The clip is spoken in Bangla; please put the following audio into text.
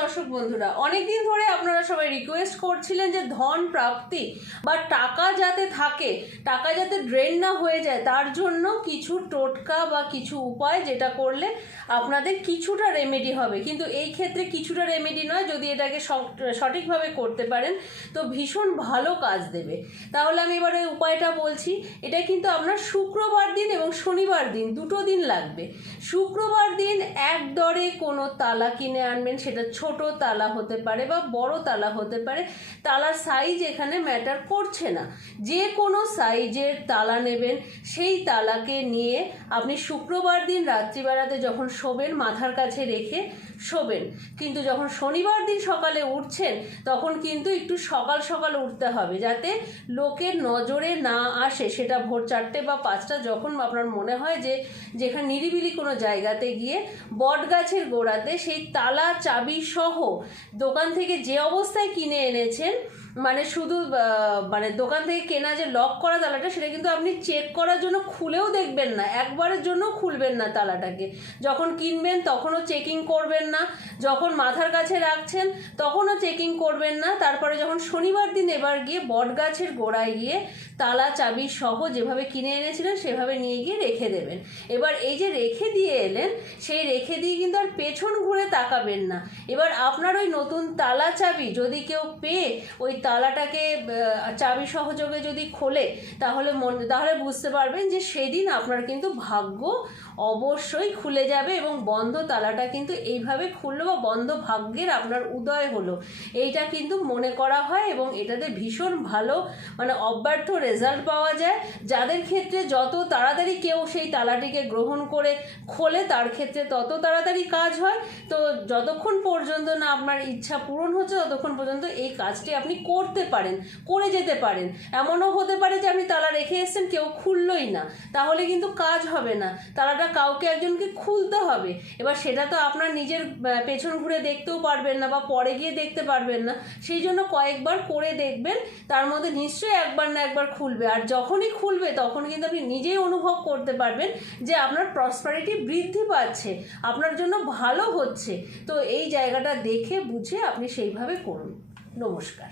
দর্শক বন্ধুরা, অনেকদিন ধরে আপনারা সবাই রিকোয়েস্ট করছিলেন যে ধন প্রাপ্তি বা টাকা যাতে থাকে, টাকা যাতে ড্রেন না হয়ে যায়, তার জন্য কিছু টোটকা বা কিছু উপায় যেটা করলে আপনাদের কিছুটা রেমেডি হবে। কিন্তু এই ক্ষেত্রে কিছুটা রেমেডি নয়, যদি এটাকে সঠিকভাবে করতে পারেন তো ভীষণ ভালো কাজ দেবে। তাহলে আমি এবার ওই উপায়টা বলছি। এটা কিন্তু আপনার শুক্রবার দিন এবং শনিবার দিন দুটো দিন লাগবে। শুক্রবার দিন এক দরে কোনো তালা কিনে আনবেন, সেটা ছোট তালা হতে পারে বা বড় তালা হতে পারে, তালার সাইজ এখানে ম্যাটার করছে না, যে কোনো সাইজের তালা নেবেন। সেই তালাকে নিয়ে আপনি শুক্রবার দিন রাত্রিবেলাতে যখন শোবেন মাথার কাছে রেখে শোবেন। কিন্তু যখন শনিবার দিন সকালে উঠছেন তখন কিন্তু একটু সকাল সকাল উঠতে হবে, যাতে লোকের নজরে না আসে। সেটা ভোর 4টে বা 5টা যখন আপনার মনে হয় যে যেখানে নিরিবিলি কোনো জায়গাতে গিয়ে বট গাছের গোড়াতে সেই তালা চাবি সহ দোকান থেকে যে অবস্থায় কিনে এনেছেন, মানে শুধু দোকান থেকে কেনা যে লক করা তালাটা, সেটা কিন্তু আপনি চেক করার জন্য খুলেও দেখবেন না, একবারের জন্য খুলবেন না তালাটাকে। যখন কিনবেন তখনও চেকিং করবেন না, যখন মাথার কাছে রাখছেন তখনও চেকিং করবেন না। তারপরে যখন শনিবার দিন এবার গিয়ে বট গাছের গোড়ায় গিয়ে তালা চাবি সহ যেভাবে কিনে এনেছিলেন সেভাবে নিয়ে গিয়ে রেখে দেবেন। এবার এই যে রেখে দিয়ে এলেন, সেই রেখে দিয়ে কিন্তু আর পেছন ঘুরে তাকাবেন না। এবার আপনার ওই নতুন তালা চাবি যদি কেউ পেয়ে ওই তালাটাকে চাবি সহযোগে যদি খোলে তাহলে বুঝতে পারবেন যে সেদিন আপনার কিন্তু ভাগ্য অবশ্যই খুলে যাবে এবং বন্ধ তালাটা কিন্তু এইভাবে খুললো বা বন্ধ ভাগ্যের আপনার উদয় হলো, এইটা কিন্তু মনে করা হয়। এবং এটাতে ভীষণ ভালো অব্যর্থ রেজাল্ট পাওয়া যায়। যাদের ক্ষেত্রে যত তাড়াতাড়ি কেউ সেই তালাটিকে গ্রহণ করে খোলে তার ক্ষেত্রে তত তাড়াতাড়ি কাজ হয়। তো যতক্ষণ পর্যন্ত না আপনার ইচ্ছা পূরণ হচ্ছে ততক্ষণ পর্যন্ত এই কাজটি আপনি করতে পারেন, করে যেতে পারেন। এমনও হতে পারে যে আপনি তালা রেখে এসেছেন, কেউ খুললই না, তাহলে কিন্তু কাজ হবে না। তালাটা কাউকে একজনকে খুলতে হবে। এবার সেটা তো আপনার নিজের পেছন ঘুরে দেখতেও পারবেন না বা পরে গিয়ে দেখতে পারবেন না, সেই জন্য কয়েকবার করে দেখবেন, তার মধ্যে নিশ্চয়ই একবার না একবার খুলবে। আর যখনই খুলবে তখন কিন্তু আপনি নিজেই অনুভব করতে পারবেন যে আপনার প্রসপারিটি বৃদ্ধি পাচ্ছে, আপনার জন্য ভালো হচ্ছে। তো এই জায়গাটা দেখে বুঝে আপনি সেইভাবে করুন। নমস্কার।